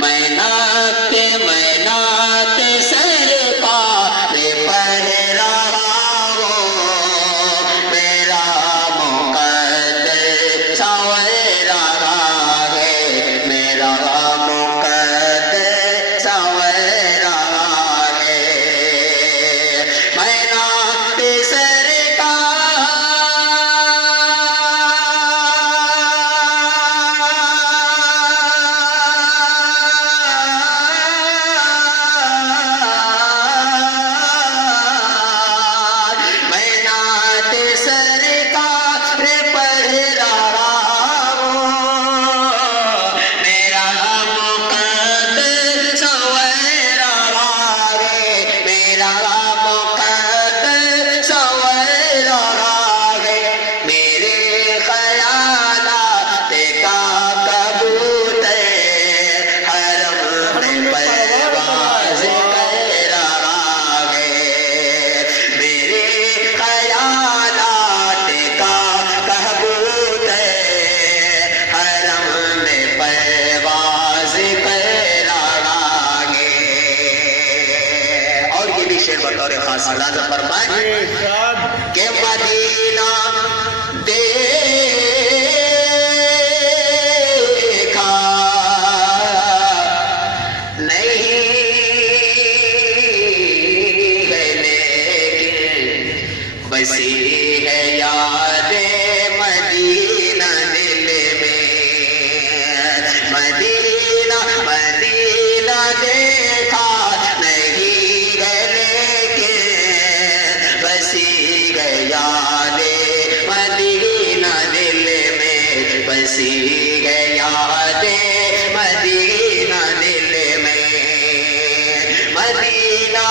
میں نعت سرکار پڑھ رہا ہوں، میرا مقدر سنور رہا ہے، میرا مقدر سنور رہا ہے۔ میں نعت بطور خاص اندازہ فرمائیں کہ مدینہ دیکھا نہیں ہے لیکن بسی ہے یاد مدینہ دل میں، مدینہ دیکھا بسی ہے یاد مدینہ دل میں، مدینہ